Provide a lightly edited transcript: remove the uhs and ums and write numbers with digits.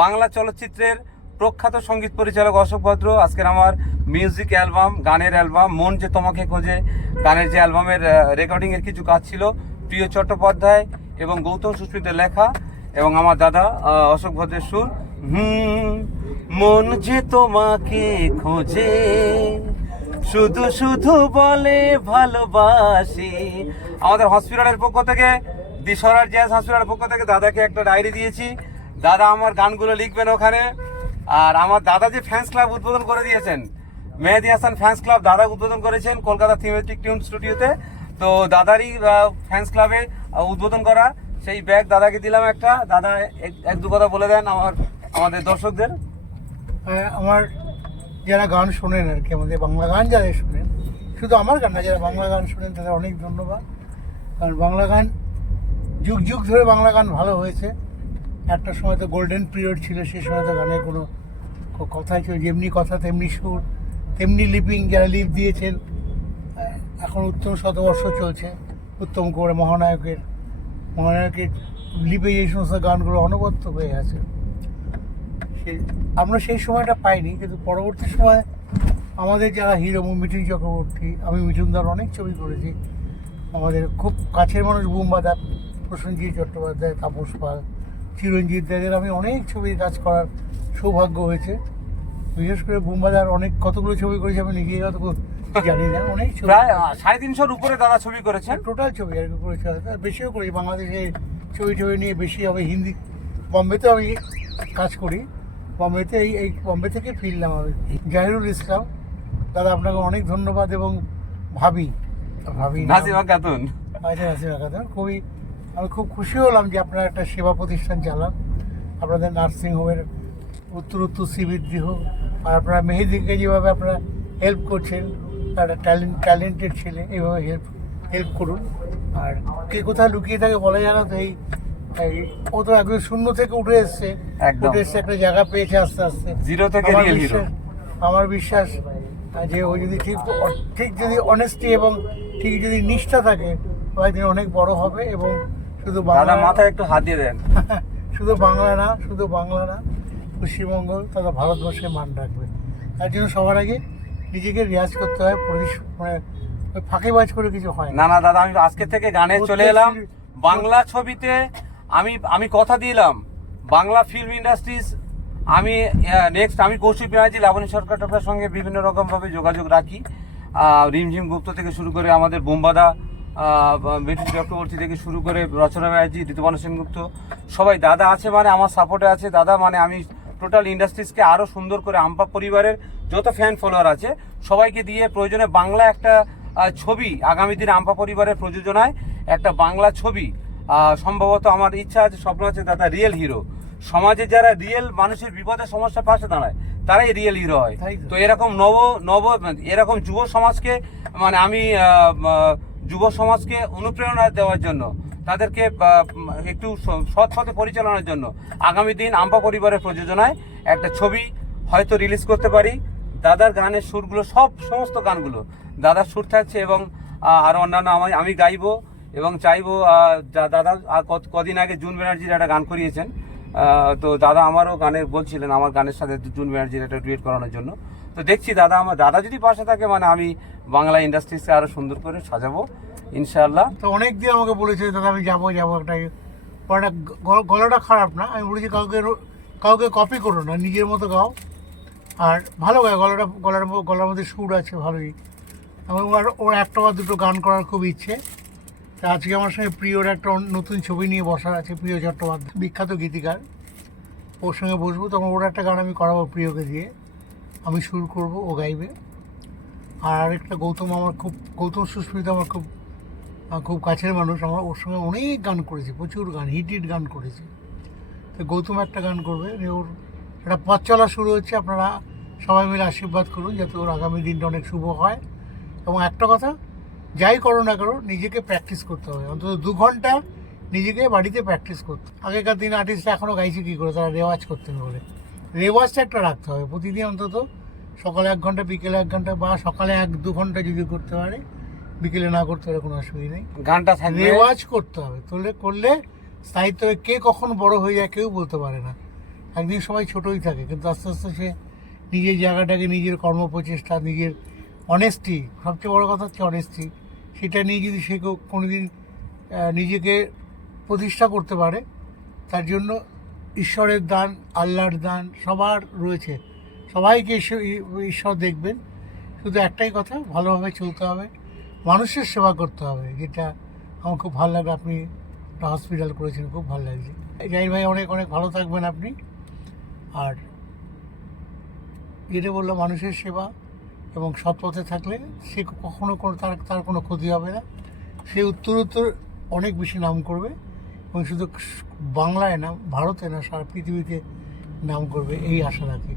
বাংলা চলচ্চিত্রের প্রখ্যাত সঙ্গীত পরিচালক অশোক ভদ্র আজকের আমার মিউজিক অ্যালবাম, গানের অ্যালবাম মন যে তোমাকে খোঁজে গানের যে অ্যালবামের রেকর্ডিংয়ের কিছু কাজ ছিল প্রিয় চট্টোপাধ্যায় এবং গৌতম সুস্মিতের লেখা এবং আমার দাদা অশোক ভদ্রের সুর। মন যে তোমাকে খোঁজে শুধু শুধু বলে ভালোবাসি। আমাদের হসপিটালের পক্ষ থেকে, দিশরার জ্যাজ হসপিটালের পক্ষ থেকে দাদাকে একটা ডায়েরি দিয়েছি। দাদা আমার গানগুলো লিখবেন ওখানে। আর আমার দাদা যে ফ্যান্স ক্লাব উদ্বোধন করে দিয়েছেন, মেহেদি হাসান ফ্যান্স ক্লাব দাদা উদ্বোধন করেছেন কলকাতা থিমেটিক টিউন স্টুডিওতে। তো দাদারই ফ্যান্স ক্লাবে উদ্বোধন করা সেই ব্যাগ দাদাকে দিলাম একটা। দাদা এক দু কথা বলে দেন আমাদের দর্শকদের। আমার যারা গান শোনেন আর কি, আমাদের বাংলা গান যারা শোনেন, শুধু আমার গান না, যারা বাংলা গান শোনেন তাদের অনেক ধন্যবাদ। কারণ বাংলা গান যুগ যুগ ধরে বাংলা গান ভালো হয়েছে। একটা সময় তো গোল্ডেন পিরিয়ড ছিল, সে সময় তো গানের কোনো কথাই ছিল, যেমনি কথা তেমনি সুর তেমনি লিপিং, যারা লিপ দিয়েছেন। এখন উত্তম শতবর্ষ চলছে, উত্তম করে মহানায়কের লিপে এই সমস্ত গানগুলো অনবদ্য হয়ে আছে। আমরা সেই সময়টা পাইনি, কিন্তু পরবর্তী সময় আমাদের যারা হিরো, মিঠুন চক্রবর্তী, আমি মিঠুনদার অনেক ছবি করেছি। আমাদের খুব কাছের মানুষ বুম্বাদা, প্রসেনজিৎ চট্টোপাধ্যায়, তাপস পাল, চিরঞ্জিত দাদের আমি অনেক ছবির কাজ করার সৌভাগ্য হয়েছে। বিশেষ করে বুম্বাদার কতগুলো ছবি করেছি আমি নিজেই অত জানি না। অনেক ছবি, প্রায় 350-র উপরে দাদা ছবি করেছেন। টোটাল ছবি আর কি করেছে, হয়তো বেশিও করি। বাংলাদেশে ছবি নিয়ে বেশি হবে। হিন্দি, বম্বেতেও আমি কাজ করি। বম্বেতে এই বম্বে থেকে ফিরলাম আমি। জাহিরুল ইসলাম দাদা, আপনাকে অনেক ধন্যবাদ। এবং ভাবি নাজিমা খাতুন, খুবই আমি খুব খুশি হলাম যে আপনারা একটা সেবা প্রতিষ্ঠান চালান। আপনাদের নার্সিংহোমের উত্তর শ্রীবৃদ্ধি হোক। আর আপনারা মেহেদিকে যেভাবে আপনারা হেল্প করছেন, একটা ট্যালেন্টেড ছেলে, এইভাবে হেল্প করুন। আর কে কোথায় লুকিয়ে থাকে বলা যায় না। তো ও তো একদম শূন্য থেকে উঠে এসছে একটা জায়গা পেয়েছে আস্তে আস্তে, জিরো থেকে রিয়েল হিরো। আমার বিশ্বাস যে ও যদি ঠিক যদি অনেস্টি এবং ঠিক যদি নিষ্ঠা থাকে, একদিন অনেক বড় হবে। এবং শুধু বাংলা, মাথায় একটু হাত দিয়ে দেন, শুধু বাংলা না পশ্চিমবঙ্গ তথা ভারতবর্ষের মান রাখবে। তার জন্য সবার আগে নিজেকে রিয়াজ করতে হয়। মানে ফাঁকিবাজ করে কিছু হয় না। দাদা আমি আজকে থেকে গানে চলে এলাম। বাংলা ছবিতে আমি কথা দিলাম, বাংলা ফিল্ম ইন্ডাস্ট্রিজ আমি নেক্সট আমি কৌশিক ব্যানার্জি, লাবণী সরকারের সঙ্গে বিভিন্ন রকমভাবে যোগাযোগ রাখি। রিমঝিম গুপ্ত থেকে শুরু করে আমাদের বোম্বাদা, মিঠুন চক্রবর্তী থেকে শুরু করে রচনা ব্যানার্জি, ঋতুপর্ণ সেনগুপ্ত, সবাই দাদা আছে মানে আমার সাপোর্টে আছে। দাদা মানে আমি টোটাল ইন্ডাস্ট্রিজকে আরও সুন্দর করে আমপা পরিবারের যত ফ্যান ফলোয়ার আছে সবাইকে দিয়ে প্রয়োজনে বাংলা একটা ছবি, আগামী দিনে আমপা পরিবারের প্রযোজনায় একটা বাংলা ছবি সম্ভবত আমার ইচ্ছা আছে, স্বপ্ন আছে। দাদা রিয়েল হিরো, সমাজে যারা রিয়েল মানুষের বিপদে সমস্যার পাশে দাঁড়ায় তারাই রিয়েল হিরো হয়। তো এরকম এরকম যুব সমাজকে মানে আমি যুব সমাজকে অনুপ্রেরণা দেওয়ার জন্য, তাদেরকে একটু সৎ পথে পরিচালনার জন্য আগামী দিন আমপা পরিবারের প্রযোজনায় একটা ছবি হয়তো রিলিজ করতে পারি। দাদার গানের সুরগুলো সমস্ত গানগুলো দাদার সুর থাকছে এবং আরও অন্যান্য আমি গাইবো এবং চাইবো। দাদা কদিন আগে জুন ব্যানার্জির একটা গান করিয়েছেন, তো দাদা আমারও গানের বলছিলেন আমার গানের সাথে জুন ব্যানার্জির একটা ডুয়েট করানোর জন্য। তো দেখছি দাদা যদি পাশে থাকে মানে আমি বাংলা ইন্ডাস্ট্রিজকে আরও সুন্দর করে সাজাবো ইনশাআল্লাহ। তো অনেক দিন আমাকে বলেছে দাদা আমি যাবো একটা গলাটা খারাপ না, আমি বলেছি কাউকে কপি করো না, নিজের মতো গাও। আর ভালো গায়, গলার মধ্যে সুর আছে ভালোই। আমার ওর একটা বা দুটো গান করার খুব ইচ্ছে। তা আজকে আমার সঙ্গে প্রিয়র একটা নতুন ছবি নিয়ে বসার আছে, প্রিয় চট্টোপাধ্যায় বিখ্যাত গীতিকার, ওর সঙ্গে বসবো। তখন ওর একটা গান আমি করাবো প্রিয়কে দিয়ে, আমি সুর করব, ও গাইবে। আর আরেকটা গৌতম সুস্মিতা আমার খুব কাছের মানুষ। আমার ওর সঙ্গে অনেক গান করেছি, প্রচুর গান, হিট গান করেছি। তো গৌতম একটা গান করবে, ওর একটা পথ চলা শুরু হচ্ছে। আপনারা সবাই মিলে আশীর্বাদ করুন যাতে ওর আগামী দিনটা অনেক শুভ হয়। এবং একটা কথা, যাই করো না করো নিজেকে প্র্যাকটিস করতে হবে, অন্তত 2 ঘন্টা নিজেকে বাড়িতে প্র্যাকটিস করতে। আগেকার দিন আর্টিস্টরা এখনও গাইছে কী করে, তারা রেওয়াজ করতেন বলে। রেওয়াজটা একটা রাখতে হবে প্রতিদিন, অন্তত সকালে 1 ঘন্টা, বিকেলে 1 ঘন্টা, বা সকালে 1-2 ঘন্টা যদি করতে পারে, বিকেলে না করতে পারে কোনো অসুবিধা নেই। গানটা রেওয়াজ করতে হবে, করলে স্থায়িত্ব। কে কখন বড় হয়ে যায় কেউ বলতে পারে না। একদিন সবাই ছোটই থাকে, কিন্তু আস্তে আস্তে সে নিজের জায়গাটাকে, নিজের কর্মপ্রচেষ্টা, নিজের অনেস্টি, সবচেয়ে বড় কথা হচ্ছে অনেস্টি, সেটা নিয়ে যদি সে কোনোদিন নিজেকে প্রতিষ্ঠা করতে পারে, তার জন্য ঈশ্বরের দান, আল্লাহর দান সবার রয়েছে। সবাইকে ঈশ্বর দেখবেন। শুধু একটাই কথা, ভালোভাবে চলতে হবে, মানুষের সেবা করতে হবে, যেটা আমার খুব ভালো লাগে। আপনি একটা হসপিটাল করেছেন, খুব ভালো লাগছে। জাহির ভাই, অনেক অনেক ভালো থাকবেন আপনি। আর যেটা বললাম, মানুষের সেবা এবং সৎ পথে থাকলে সে কখনো তার কোনো ক্ষতি হবে না। সে উত্তর অনেক বেশি নাম করবে, এবং শুধু বাংলায় না, ভারতে না, সারা পৃথিবীতে নাম করবে, এই আশা রাখি।